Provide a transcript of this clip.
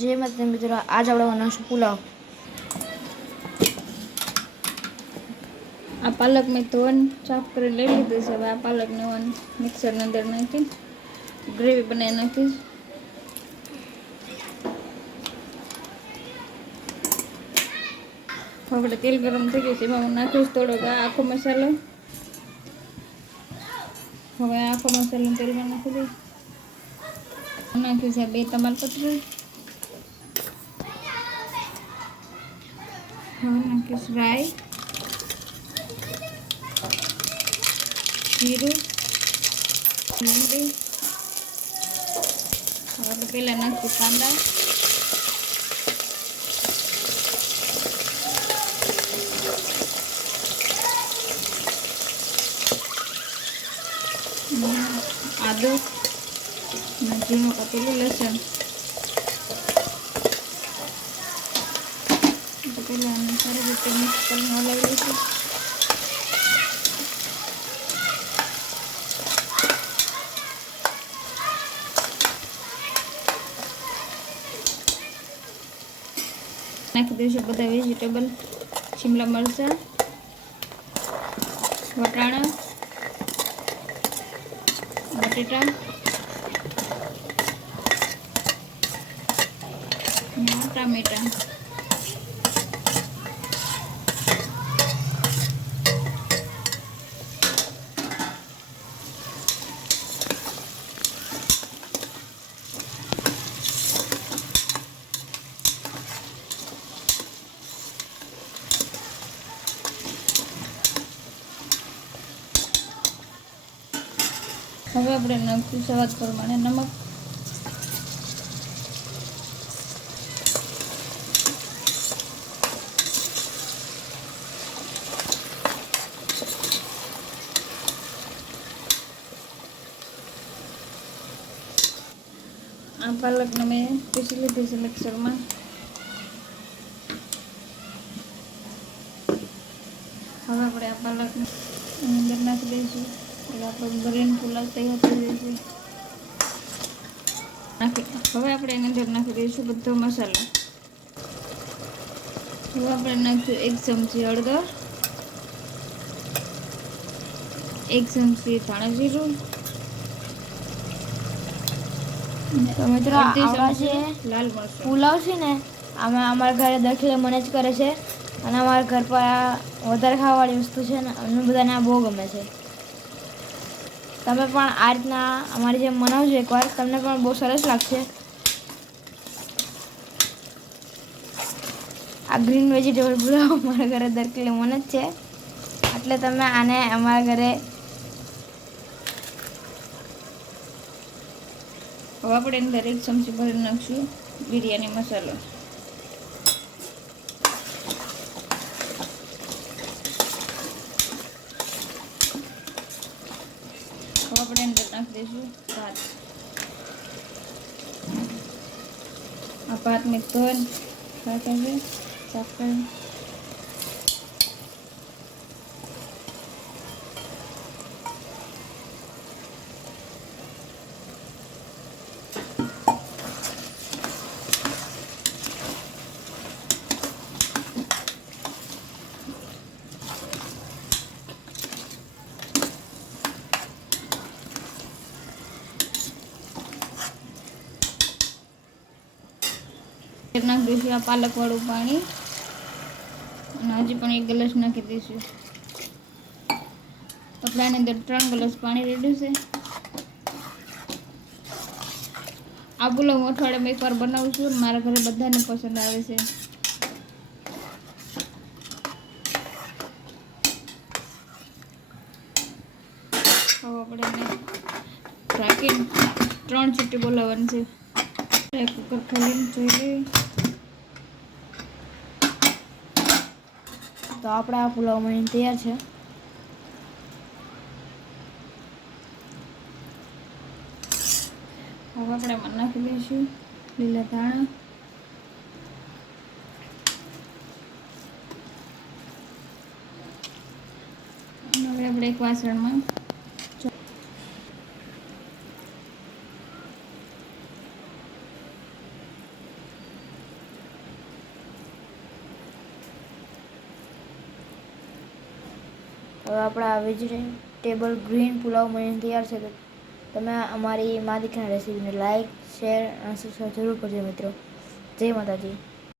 जय माता मित्रों, आज આપણે બનાવશું પુલાવ। આ પાલક મેં ધોઈને સાફ કરી લઈ લીધું છે। હવે આ પાલકને મિક્સરની અંદર નાખી ગ્રેવી બનાવી નાખીશ। આપણે તેલ ગરમ થઈ ગયું છે, એમાં હું નાખીશ થોડોક આખો મસાલો। હવે આખો મસાલો તેલમાં નાખી દઈશ। નાખ્યું છે 2 તમાલપત્ર। હવે નાખીશ રાઈ, જીરું, લીમડી। હવે પહેલાં નાખીશ કાંદા, આદુ અને ઝીણું કાપેલું લસણ। પહેલાં આને સારી રીતે મિક્સ કરીને હલાવી લઈશું। નાખી દઈશું બધા વેજીટેબલ, શિમલા મરચાં, વટાણા, બટેટા અને ટામેટા। હવે આપણે નાખીશું સ્વાદ પ્રમાણે નમક, આ પાલકને મેં પીસી લીધી છે મિક્સરમાં। હવે આપણે આ પાલકને અંદર નાખી દઈશું એટલે આપણો ગ્રીન પુલાવ તૈયાર થઈ જશે। હવે આપણે એની અંદર નાખી દઈશું બધો મસાલો। હવે આપણે નાખ્યું 1 ચમચી હળદર, 1 ચમચી ધાણા જીરું, તો મિત્રો આવડા છે લાલ મરચું। પુલાવ છે ને અમે અમારા ઘરે દખલે મને જ કરે છે અને અમારા ઘર પર આ વધારે ખાવાવાળી વસ્તુ છે ને અમને બધાને આ બહુ ગમે છે। તમે પણ આ રીતના અમારી જેમ બનાવજો એકવાર, તમને પણ બહુ સરસ લાગશે। આ ગ્રીન વેજીટેબલ પુલાવ અમારા ઘરે દખલે મને જ છે, એટલે તમે આને અમારા ઘરે। હવે આપણે અંદર 1 ચમચી ભરી નાખશું બિરયાની મસાલો। હવે આપણે અંદર નાખી દઈશું ભાત। આ ભાત મેં ધોઈને રાખ્યા છે સાફ કરીને। નાખી દઈશું આ પાલકવાળું પાણી અને હજી પણ 1 ગ્લાસ નાખી દઈશું। આપણે આની અંદર 3 ગ્લાસ પાણી રેડ્યું છે। આ પુલાવ હું અઠવાડિયામાં એકવાર બનાવું છું, મારા ઘરે બધાને પસંદ આવે છે। હવે આપણે એને ઢાંકીને 3 સીટી બોલાવવાની છે। કુકર ખોલીને જોઈ લઈએ તો આપણે આ પુલાવ બનીને તૈયાર છે। હવે આપણે એમાં નાખી દઈશું લીલા ધાણા, હવે આપણે એક વાસણમાં હવે આપણા વેજીટેબલ ગ્રીન પુલાવ બનીને તૈયાર છે. તો તમે અમારી મા દીકરાની રેસીપીને લાઈક, શેર અને સબસ્ક્રાઈબ જરૂર કરજો મિત્રો. જય માતાજી.